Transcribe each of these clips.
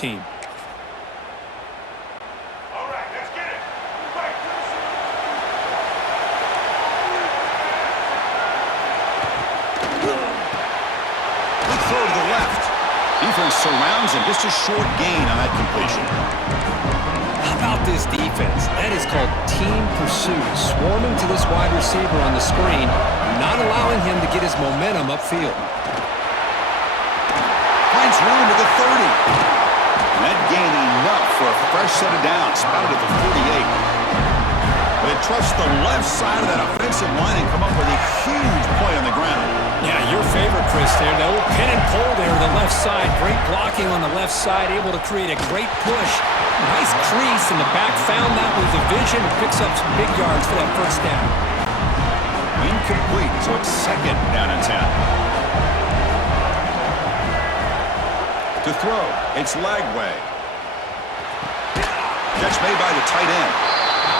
team. Throw to the left. Defense surrounds him. Just a short gain on that completion. How about this defense? That is called team pursuit. Swarming to this wide receiver on the screen, not allowing him to get his momentum upfield. Finds room to the 30. And that gained enough for a fresh set of downs. Spotted at the 48. They trust the left side of that offensive line and come up with a huge play on the ground. Yeah, your favorite, Chris, there. The old pin and pull there to the left side. Great blocking on the left side, able to create a great push. Nice crease in the back. Found that with the vision and picks up some big yards for that first down. Incomplete, so it's second down and 10. To throw, it's Lagway. Catch made by the tight end.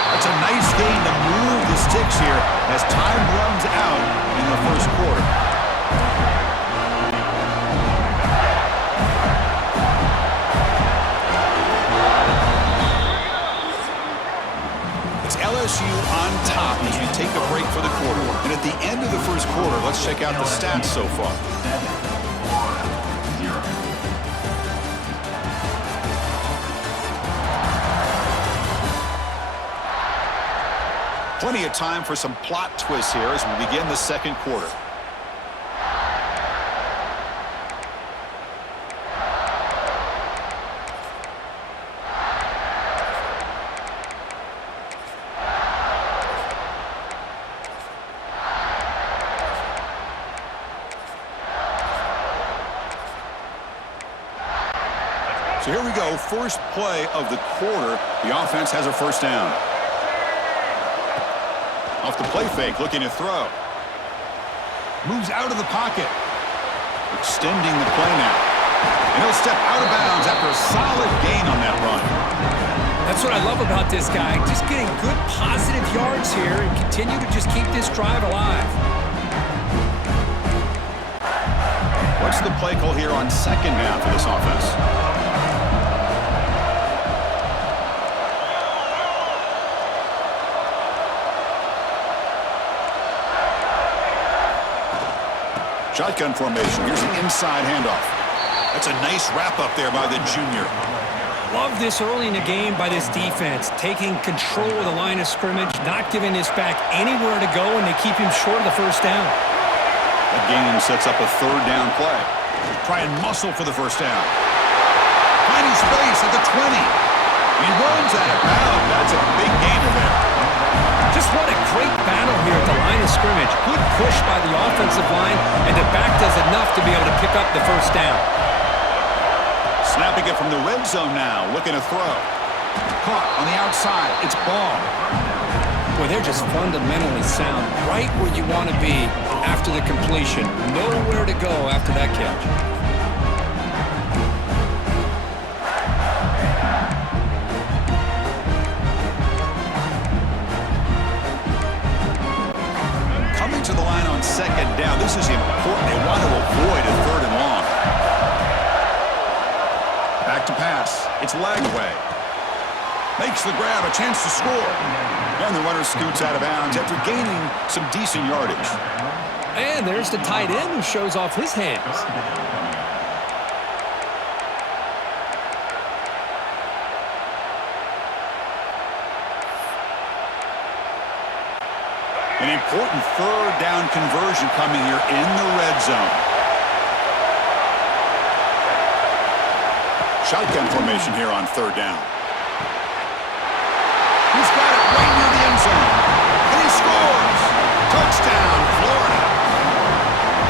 That's a nice gain to move the sticks here as time runs out in the first quarter. It's LSU on top as we take a break for the quarter. And at the end of the first quarter, let's check out the stats so far. Plenty of time for some plot twists here as we begin the second quarter. So here we go, first play of the quarter. The offense has a first down. Off the play fake, looking to throw. Moves out of the pocket. Extending the play now. And he'll step out of bounds after a solid gain on that run. That's what I love about this guy. Just getting good positive yards here and continue to just keep this drive alive. What's the play call here on second down for this offense? Shotgun formation. Here's an inside handoff. That's a nice wrap-up there by the junior. Love this early in the game by this defense. Taking control of the line of scrimmage, not giving this back anywhere to go, and they keep him short of the first down. That game sets up a third down play. Try and muscle for the first down. Finding space at the 20. He runs out of bounds. That's a big gainer there. Just what a great battle here at the line of scrimmage. Good push by the offensive line, and the back does enough to be able to pick up the first down. Snapping it from the red zone now, looking to throw. Caught on the outside. It's ball. Boy, they're just fundamentally sound. Right where you want to be after the completion. Nowhere to go after that catch. To the line on second down. This is important. They want to avoid a third and long. Back to pass. It's Lagway. Makes the grab, a chance to score. And the runner scoots out of bounds after gaining some decent yardage. And there's the tight end who shows off his hands. An important third down conversion coming here in the red zone. Shotgun formation here on third down. He's got it right near the end zone. And he scores! Touchdown, Florida.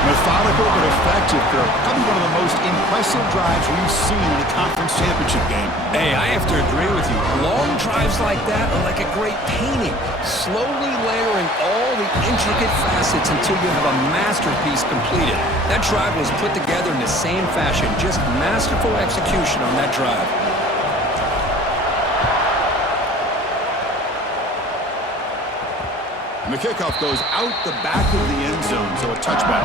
Methodical but effective, Kirk. Probably one of the most impressive drives we've seen in a conference championship game. Hey, I have to agree with you. Long drives like that are like a great painting. Slowly layering all the intricate facets until you have a masterpiece completed. That drive was put together in the same fashion. Just masterful execution on that drive. And the kickoff goes out the back of the end zone, so a touchback.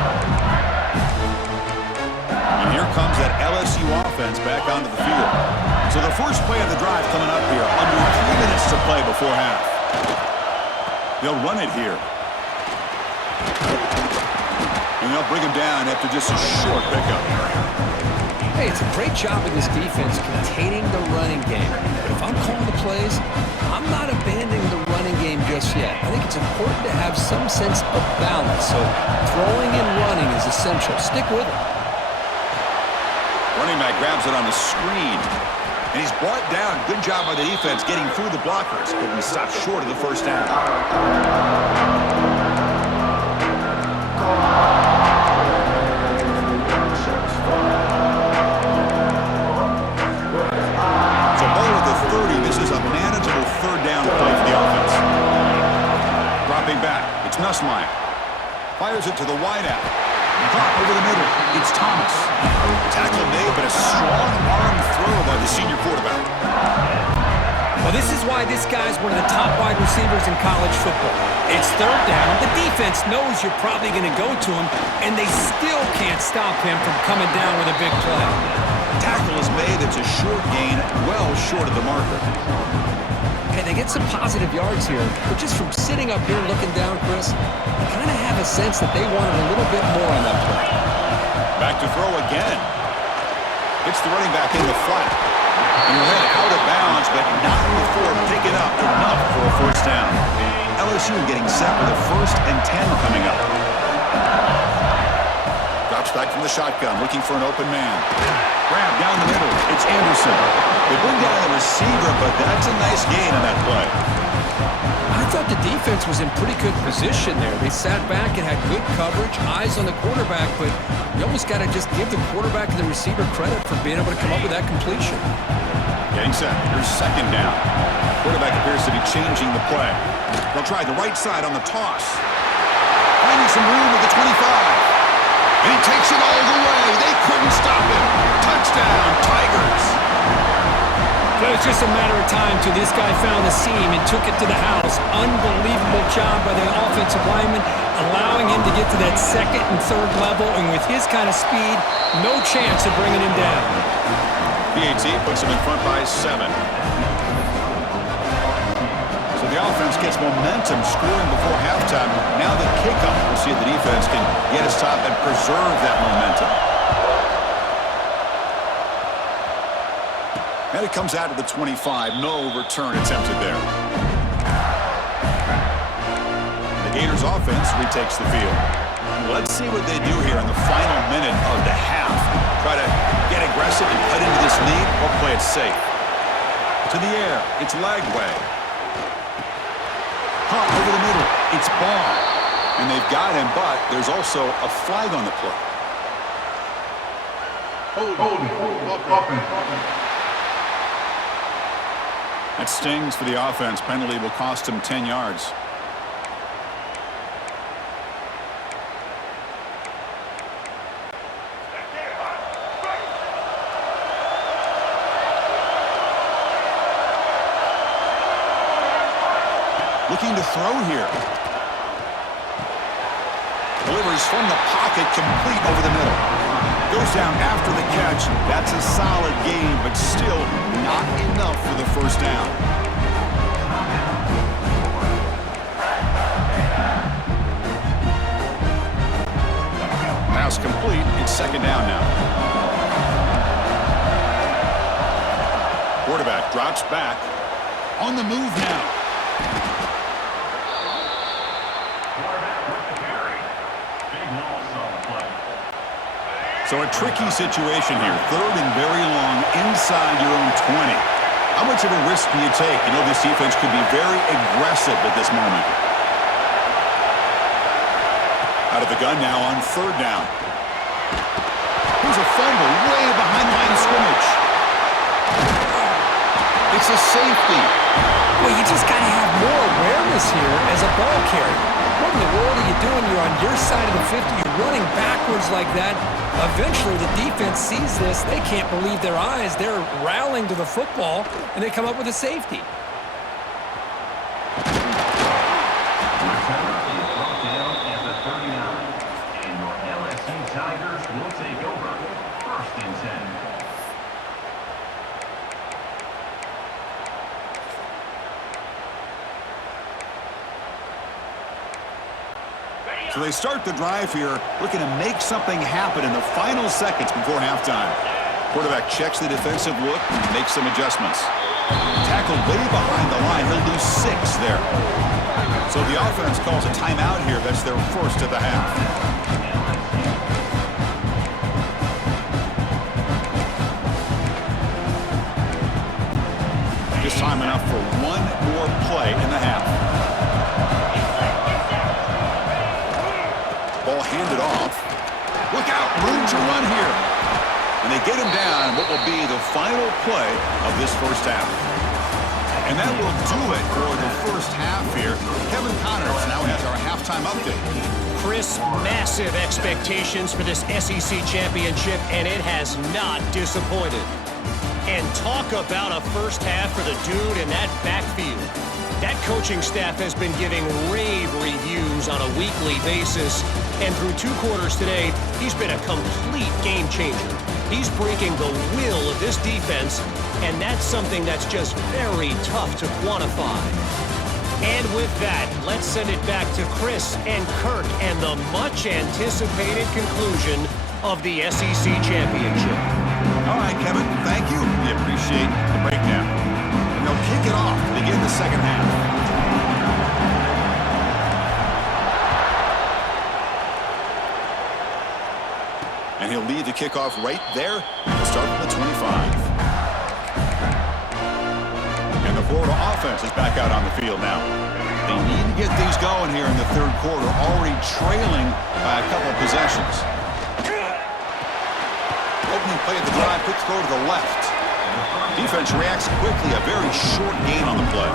And here comes that LSU offense back onto the field. So the first play of the drive coming up here. Under 3 minutes to play before half. They'll run it here. And they'll bring him down after just a short pickup. Hey, it's a great job of this defense containing the running game. But if I'm calling the plays, I'm not abandoning the running game just yet. I think it's important to have some sense of balance. So throwing and running is essential. Stick with it. Running back grabs it on the screen. And he's brought down. Good job by the defense getting through the blockers. But he stopped short of the first down. This is a manageable third down play for the offense. Dropping back, it's Nussmeier. Fires it to the wideout. Caught over the middle, it's Thomas. Tackle made, but a strong arm throw by the senior quarterback. Well, this is why this guy's one of the top wide receivers in college football. It's third down. The defense knows you're probably going to go to him, and they still can't stop him from coming down with a big play. Tackle is made. It's a short gain, well short of the marker. Okay, they get some positive yards here, but just from sitting up here looking down, Chris, I kind of have a sense that they wanted a little bit more on that play. Back to throw again. It's the running back in the flat. And he'll head out of bounds, but not before picking up enough for a first down. LSU getting set with a 1st and 10 coming up. Drops back from the shotgun, looking for an open man. Grab down the middle. It's Anderson. They bring down the receiver, but that's a nice gain on that play. I thought the defense was in pretty good position there. They sat back and had good coverage, eyes on the quarterback, but you almost got to just give the quarterback and the receiver credit for being able to come up with that completion. Getting set. Here's second down. Quarterback appears to be changing the play. They'll try the right side on the toss. Finding some room at the 25. And he takes it all the way. They couldn't stop him. Touchdown, Tigers. It was just a matter of time till this guy found the seam and took it to the house. Unbelievable job by the offensive lineman, allowing him to get to that second and third level. And with his kind of speed, no chance of bringing him down. PAT puts him in front by 7. So the offense gets momentum scoring before halftime. Now the kickoff. We'll see if the defense can get his top and preserve that momentum. And it comes out of the 25. No return attempted there. The Gators offense retakes the field. Let's see what they do here in the final minute of the half. Try to get aggressive and cut into this lead or play it safe. To the air. It's Lagway. Hot over the middle. It's Ball. And they've got him, but there's also a flag on the play. That stings for the offense. Penalty will cost him 10 yards. Looking to throw here. Delivers from the pocket, complete over the middle. Goes down after the catch. That's a solid game, but still not enough for the first down. Pass complete. It's second down now. Quarterback drops back. On the move now. So a tricky situation here. Third and very long inside your own 20. How much of a risk do you take? You know this defense could be very aggressive at this moment. Out of the gun now on third down. Here's a fumble way behind the line of scrimmage. It's a safety. Well, you just got to have more awareness here as a ball carrier. What in the world are you doing? You're on your side of the 50. You're running backwards like that. Eventually, the defense sees this. They can't believe their eyes. They're rallying to the football, and they come up with a safety. So they start the drive here, looking to make something happen in the final seconds before halftime. Quarterback checks the defensive look and makes some adjustments. Tackled way behind the line. He'll lose 6 there. So the offense calls a timeout here. That's their first of the half. Just time enough for one more play in the half. Ball handed off. Look out, room to run here. And they get him down what will be the final play of this first half. And that will do it for the first half here. Kevin Connors now has our halftime update. Chris, massive expectations for this SEC championship, and it has not disappointed. And talk about a first half for the dude in that backfield. That coaching staff has been giving rave reviews on a weekly basis, and through 2 quarters today, he's been a complete game changer. He's breaking the will of this defense, and that's something that's just very tough to quantify. And with that, let's send it back to Chris and Kirk and the much-anticipated conclusion of the SEC championship. All right, Kevin, thank you. We appreciate the breakdown. And they'll kick it off to begin the second half. And he'll lead the kickoff right there. He'll start from the 25. And the Florida offense is back out on the field now. They need to get these going here in the third quarter, already trailing by a couple of possessions. Opening play of the drive, quick throw to the left. Defense reacts quickly, a very short gain on the play.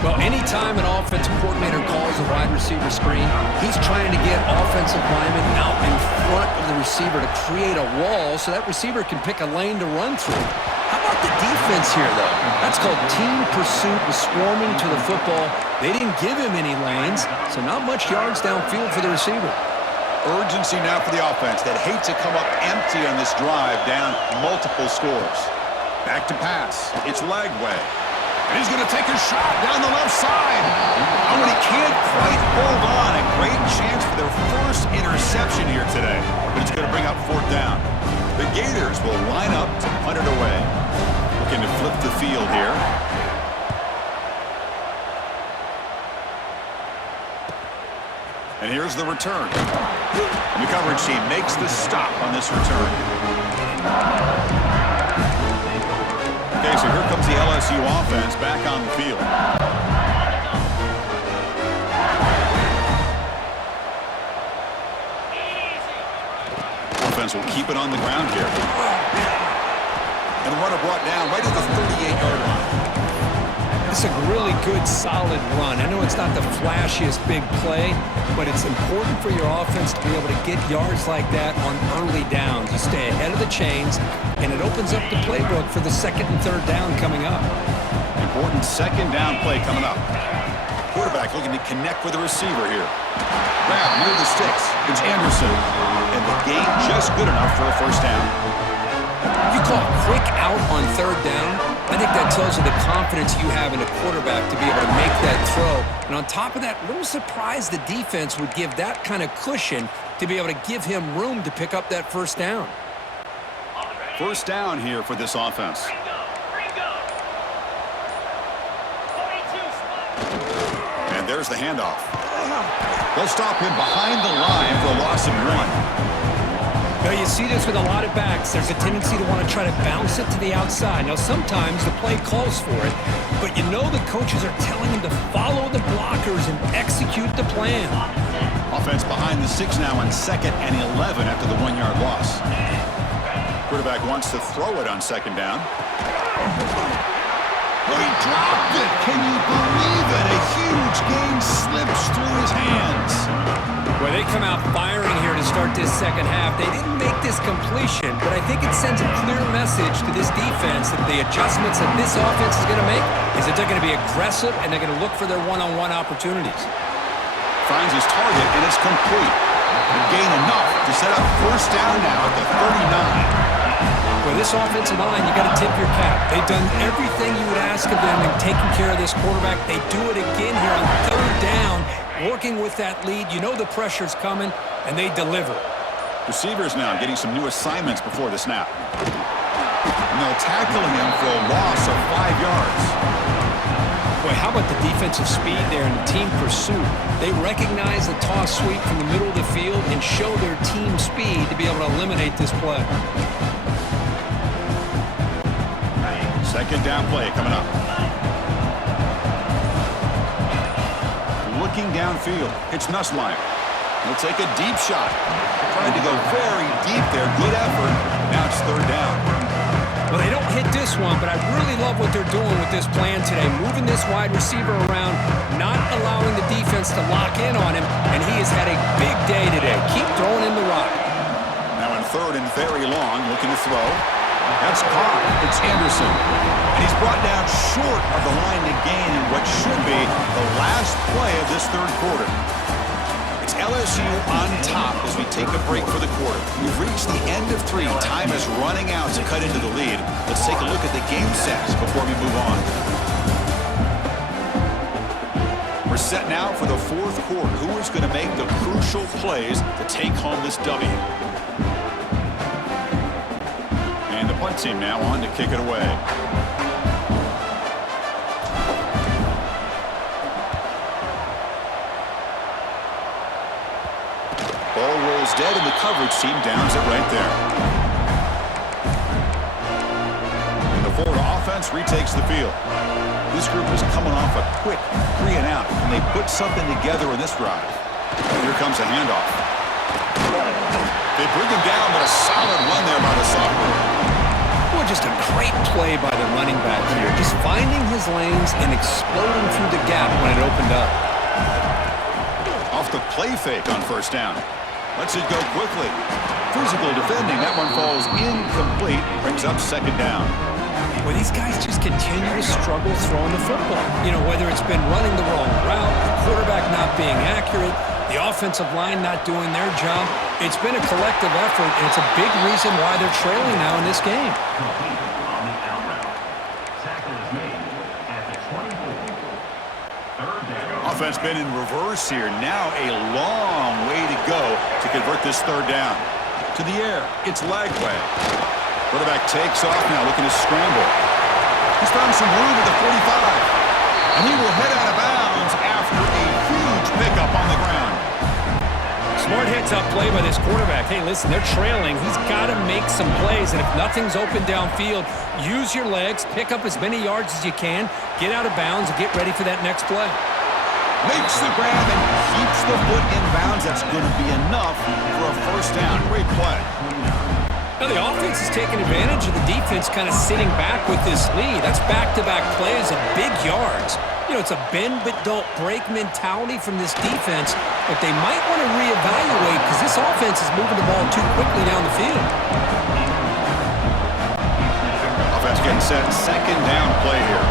Well, anytime an offensive coordinator calls a wide receiver screen, he's trying to get offensive linemen out in front of the receiver to create a wall so that receiver can pick a lane to run through. How about the defense here, though? That's called team pursuit and swarming to the football. They didn't give him any lanes, so not much yards downfield for the receiver. Urgency now for the offense that hate to come up empty on this drive, down multiple scores. Back to pass. It's Lagway. And he's going to take a shot down the left side. Oh, and he can't quite hold on. A great chance for their first interception here today. But it's going to bring up 4th down. The Gators will line up to punt it away. Looking to flip the field here. And here's the return. And the coverage team makes the stop on this return. Okay, so here comes the LSU offense back on the field. Offense will keep it on the ground here. And the runner brought down right at the 38-yard line. It's a really good, solid run. I know it's not the flashiest big play, but it's important for your offense to be able to get yards like that on early downs. You stay ahead of the chains, and it opens up the playbook for the 2nd and 3rd down coming up. Important 2nd down play coming up. Quarterback looking to connect with the receiver here. Grab near the sticks. It's Anderson. And the gain just good enough for a first down. You call quick out on 3rd down. I think that tells you the confidence you have in a quarterback to be able to make that throw. And on top of that, a little surprised the defense would give that kind of cushion to be able to give him room to pick up that first down. First down here for this offense. And there's the handoff. They'll stop him behind the line for a loss of 1. Now, you see this with a lot of backs. There's a tendency to want to try to bounce it to the outside. Now, sometimes the play calls for it, but you know the coaches are telling him to follow the blockers and execute the plan. Offense behind the 6 now on 2nd and 11 after the 1-yard loss. Quarterback wants to throw it on 2nd down. Oh, he dropped it! Can you believe it? A huge gain slips through his hands. Well, they come out firing here to start this second half. They didn't make this completion, but I think it sends a clear message to this defense that the adjustments that this offense is going to make is that they're going to be aggressive and they're going to look for their one-on-one opportunities. Finds his target, and it's complete. A gain enough to set up first down now at the 39. Well, this offensive line, you got to tip your cap. They've done everything you would ask of them in taking care of this quarterback. They do it again here on third down, working with that lead. You know the pressure's coming, and they deliver. Receivers now getting some new assignments before the snap. And they'll tackle him for a loss of 5 yards. Boy, how about the defensive speed there and the team pursuit? They recognize the toss sweep from the middle of the field and show their team speed to be able to eliminate this play. Second down play coming up. Looking downfield. It's Nussmeier. He'll take a deep shot. Trying to go very deep there. Good effort. Now it's third down. Well, they don't hit this one, but I really love what they're doing with this plan today. Moving this wide receiver around, not allowing the defense to lock in on him, and he has had a big day today. Keep throwing in the rock. Now in third and very long, looking to throw. That's caught. It's Anderson. And he's brought down short of the line to gain in what should be the last play of this third quarter. It's LSU on top as we take a break for the quarter. We've reached the end of 3. Time is running out to cut into the lead. Let's take a look at the game sets before we move on. We're set now for the fourth quarter. Who is going to make the crucial plays to take home this W? And the punt team now on to kick it away. Ball rolls dead, and the coverage team downs it right there. And the Florida offense retakes the field. This group is coming off a quick 3 and out, and they put something together in this drive. Here comes a handoff. They bring him down, but a solid run there by the sophomore. Boy, just a great play by the running back here. Just finding his lanes and exploding through the gap when it opened up. Off the play fake on first down. Lets it go quickly. Physical defending. That one falls incomplete. Brings up second down. Well, these guys just continue to struggle throwing the football. You know, whether it's been running the wrong route, the quarterback not being accurate, the offensive line not doing their job. It's been a collective effort, and it's a big reason why they're trailing now in this game. Offense been in reverse here. Now a long way to go to convert this third down. To the air. It's Lagway. Quarterback takes off now, looking to scramble. He's found some room at the 45. And he will head out of bounds after a huge pickup on the ground. Smart heads-up play by this quarterback. Hey, listen, they're trailing. He's got to make some plays, and if nothing's open downfield, use your legs, pick up as many yards as you can, get out of bounds, and get ready for that next play. Makes the grab and keeps the foot in bounds. That's going to be enough for a first down. Great play. Now the offense is taking advantage of the defense kind of sitting back with this lead. That's back-to-back plays of big yards. You know, it's a bend-but-don't-break mentality from this defense, but they might want to reevaluate because this offense is moving the ball too quickly down the field. Offense getting set. Second down play here.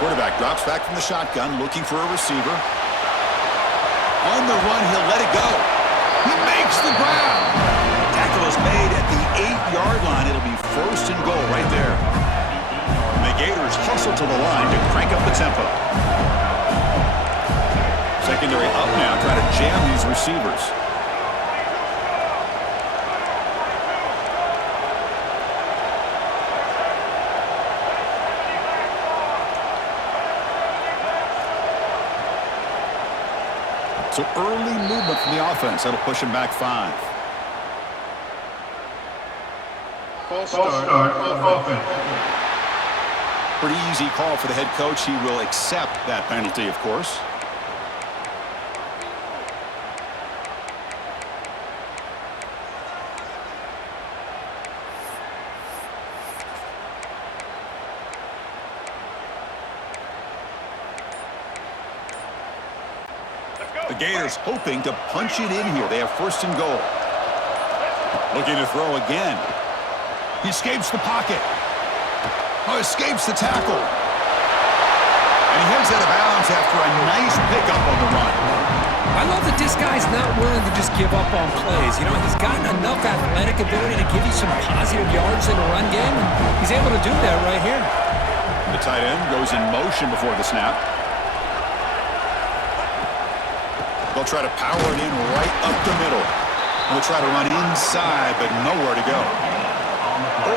Quarterback drops back from the shotgun, looking for a receiver. On the run, he'll let it go. He makes the grab. Tackle is made at the 8-yard line. It'll be first and goal right there. And the Gators hustle to the line to crank up the tempo. Secondary up now, trying to jam these receivers. So early movement from the offense. That'll push him back 5. False start offense. Pretty easy call for the head coach. He will accept that penalty, of course. The Gators hoping to punch it in here. They have first and goal. Looking to throw again. He escapes the pocket. Oh, escapes the tackle. And he heads out of bounds after a nice pickup on the run. I love that this guy's not willing to just give up on plays. You know, he's got enough athletic ability to give you some positive yards in the run game, and he's able to do that right here. The tight end goes in motion before the snap. They'll try to power it in right up the middle. And they'll try to run inside, but nowhere to go.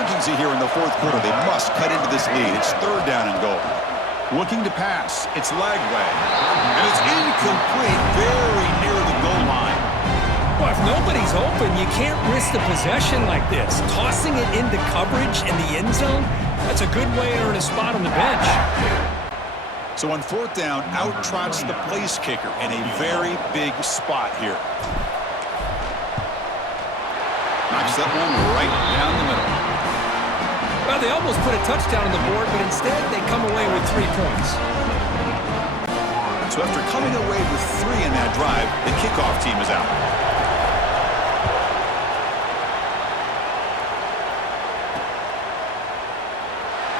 Urgency here in the fourth quarter. They must cut into this lead. It's 3rd down and goal. Looking to pass. It's Lagway. And it's incomplete, very near the goal line. Well, if nobody's open, you can't risk the possession like this. Tossing it into coverage in the end zone, that's a good way to earn a spot on the bench. So on 4th down, out trots the place kicker in a very big spot here. Knocks that one right down the middle. Well, they almost put a touchdown on the board, but instead they come away with 3 points. So after coming away with 3 in that drive, the kickoff team is out.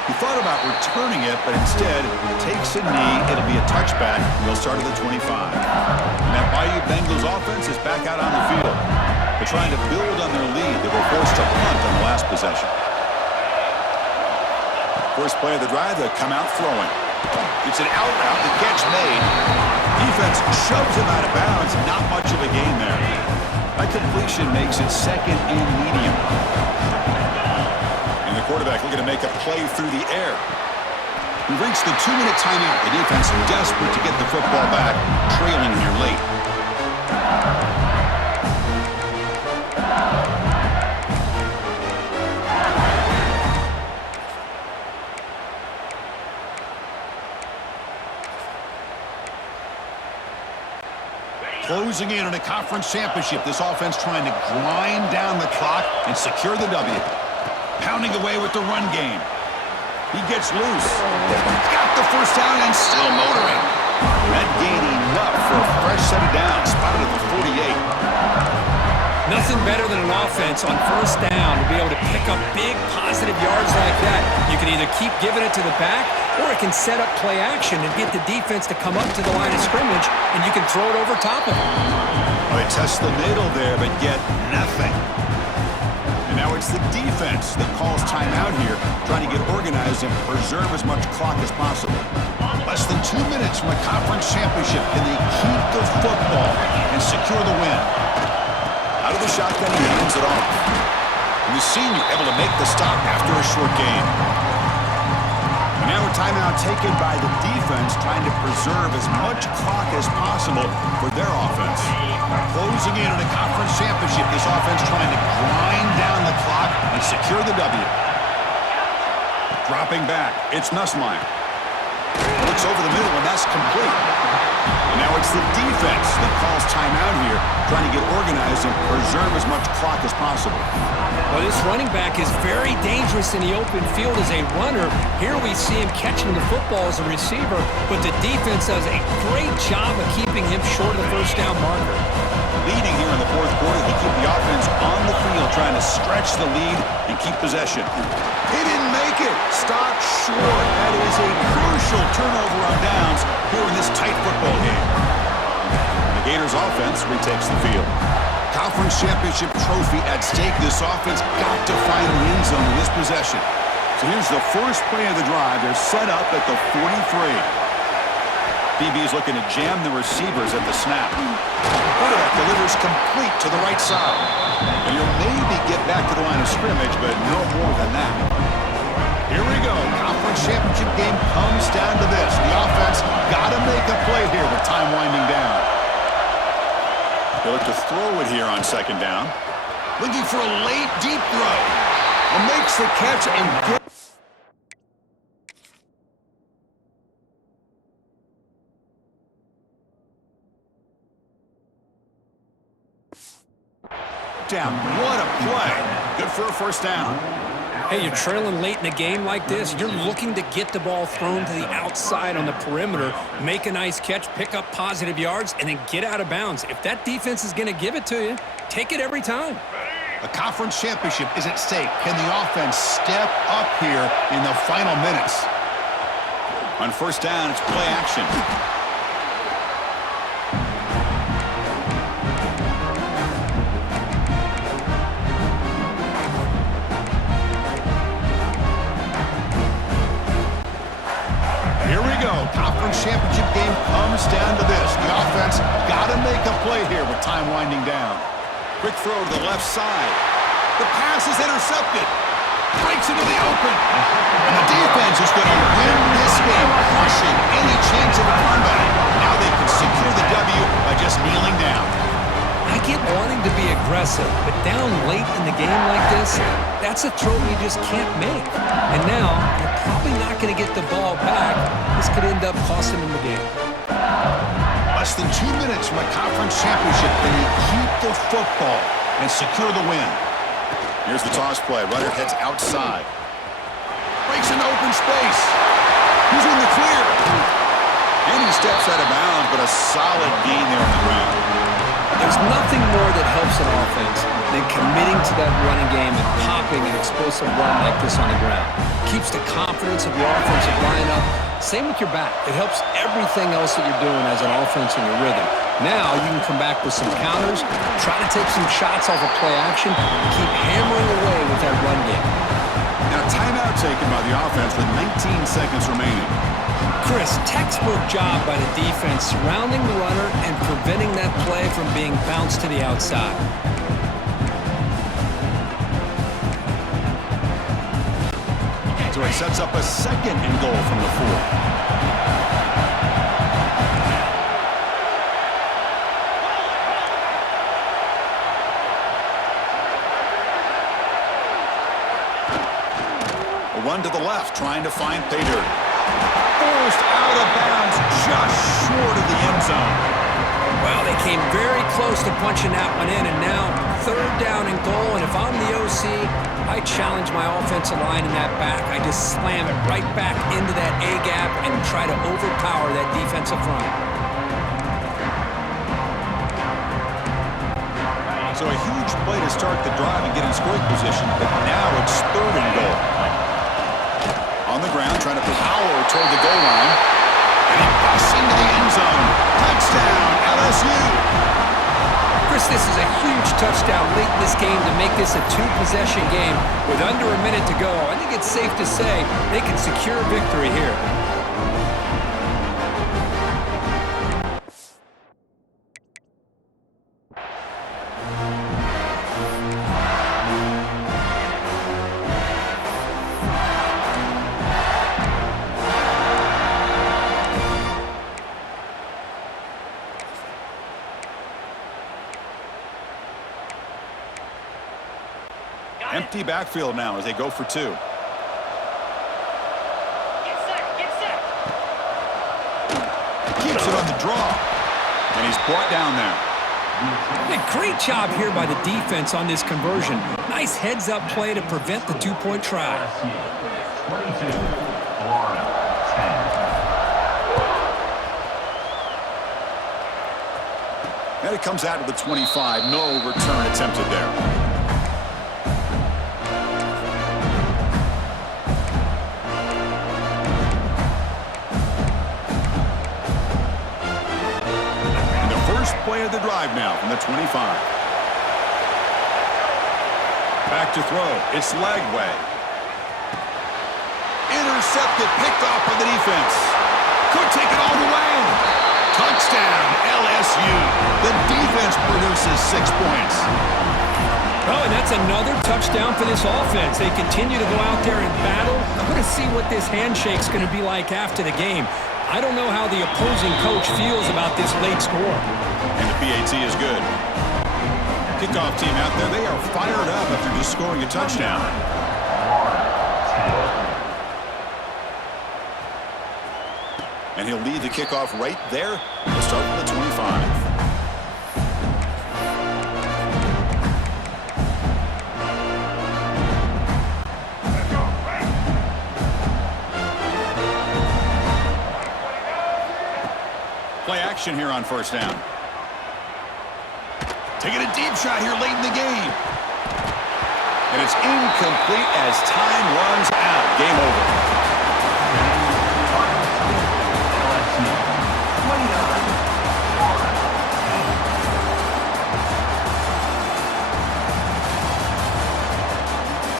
He thought about returning it, but instead takes a knee. It'll be a touchback. They'll start at the 25. And that Bayou Bengals offense is back out on the field. They're trying to build on their lead. They were forced to punt on the last possession. First play of the drive, they come out throwing. It's an out route, the catch made. Defense shoves him out of bounds. Not much of a gain there. That completion makes it 2nd and medium. And the quarterback looking to make a play through the air. We reached the 2-minute timeout. The defense desperate to get the football back, trailing here late. Closing in on a conference championship, this offense trying to grind down the clock and secure the W. Pounding away with the run game. He gets loose. Got the first down and still motoring. That gain enough for a fresh set of downs. Spotted at the 48. Nothing better than an offense on 1st down to be able to pick up big positive yards like that. You can either keep giving it to the back, or it can set up play action and get the defense to come up to the line of scrimmage, and you can throw it over top of them. Well, they test the middle there, but get nothing. And now it's the defense that calls timeout here, trying to get organized and preserve as much clock as possible. Less than 2 minutes from a conference championship. Can they keep the football and secure the win? Out of the shotgun, he hands it off. And the senior able to make the stop after a short gain. And now a timeout taken by the defense, trying to preserve as much clock as possible for their offense. Closing in on a conference championship, this offense trying to grind down the clock and secure the W. Dropping back, it's Nusslein. Looks over the middle, and that's complete. And now it's the defense that calls timeout here, trying to get organized and preserve as much clock as possible. Well, this running back is very dangerous in the open field as a runner. Here we see him catching the football as a receiver, but the defense does a great job of keeping him short of the 1st down marker. Leading here in the 4th quarter, they keep the offense on the field, trying to stretch the lead and keep possession. He didn't make it. Stopped short. That is a crucial turnover on downs here in this tight football game. The Gators offense retakes the field. Conference championship trophy at stake. This offense got to find the end zone in this possession. So here's the first play of the drive. They're set up at the 43. BB is looking to jam the receivers at the snap. Quarterback delivers complete to the right side. And he'll maybe get back to the line of scrimmage, but no more than that. Here we go. Conference championship game comes down to this. The offense got to make a play here with time winding down. They look to throw it here on 2nd down. Looking for a late deep throw. And makes the catch and gets down. What a play. Good for a 1st down. Hey, you're trailing late in a game like this. You're looking to get the ball thrown to the outside on the perimeter, make a nice catch, pick up positive yards, and then get out of bounds. If that defense is going to give it to you, take it every time. A conference championship is at stake. Can the offense step up here in the final minutes? On 1st down, it's play action. play here with time winding down. Quick throw to the left side. The pass is intercepted. Breaks into the open. And the defense is going to win this game, crushing any chance of a comeback. Now they can secure the W by just kneeling down. I get wanting to be aggressive, but down late in the game like this, that's a throw you just can't make. And now, you're probably not going to get the ball back. This could end up costing them the game. Less than 2 minutes from a conference championship. Can he keep the football and secure the win? Here's the toss play. Runner heads outside. Breaks into open space. He's in the clear. And he steps out of bounds, but a solid gain there on the ground. There's nothing more that helps an offense than committing to that running game and popping an explosive run like this on the ground. Keeps the confidence of your offensive lineup. Same with your back. It helps everything else that you're doing as an offense in your rhythm. Now you can come back with some counters, try to take some shots off of play action, and keep hammering away with that run game. Now timeout taken by the offense with 19 seconds remaining. Chris, textbook job by the defense surrounding the runner and preventing that play from being bounced to the outside. So it sets up a second and goal from the 4. A run to the left, trying to find pay dirt. Forced out of bounds, just short of the end zone. Well, they came very close to punching that one in, and now 3rd down and goal. And if I'm the OC, I challenge my offensive line in that back. I just slam it right back into that A-gap and try to overpower that defensive front. So a huge play to start the drive and get in scoring position, but now it's 3rd and goal. On the ground, trying to power toward the goal line. And he busts into the end zone. Touchdown, LSU. Chris, this is a huge touchdown late in this game to make this a 2-possession game with under a minute to go. I think it's safe to say they can secure victory here. Empty backfield now as they go for 2. Get set. Keeps it on the draw. And he's brought down there. A great job here by the defense on this conversion. Nice heads-up play to prevent the 2-point try. 22, Florida, 10. And it comes out to the 25. No return attempted there. Play of the drive now from the 25. Back to throw. It's Lagway. Intercepted, picked off by the defense. Could take it all the way. Touchdown, LSU. The defense produces 6 points. Oh, and that's another touchdown for this offense. They continue to go out there and battle. I'm going to see what this handshake's going to be like after the game. I don't know how the opposing coach feels about this late score. And the PAT is good. Kickoff team out there, they are fired up after just scoring a touchdown. And he'll lead the kickoff right there. He'll start from the 25. Play action here on 1st down. Taking a deep shot here late in the game. And it's incomplete as time runs out. Game over.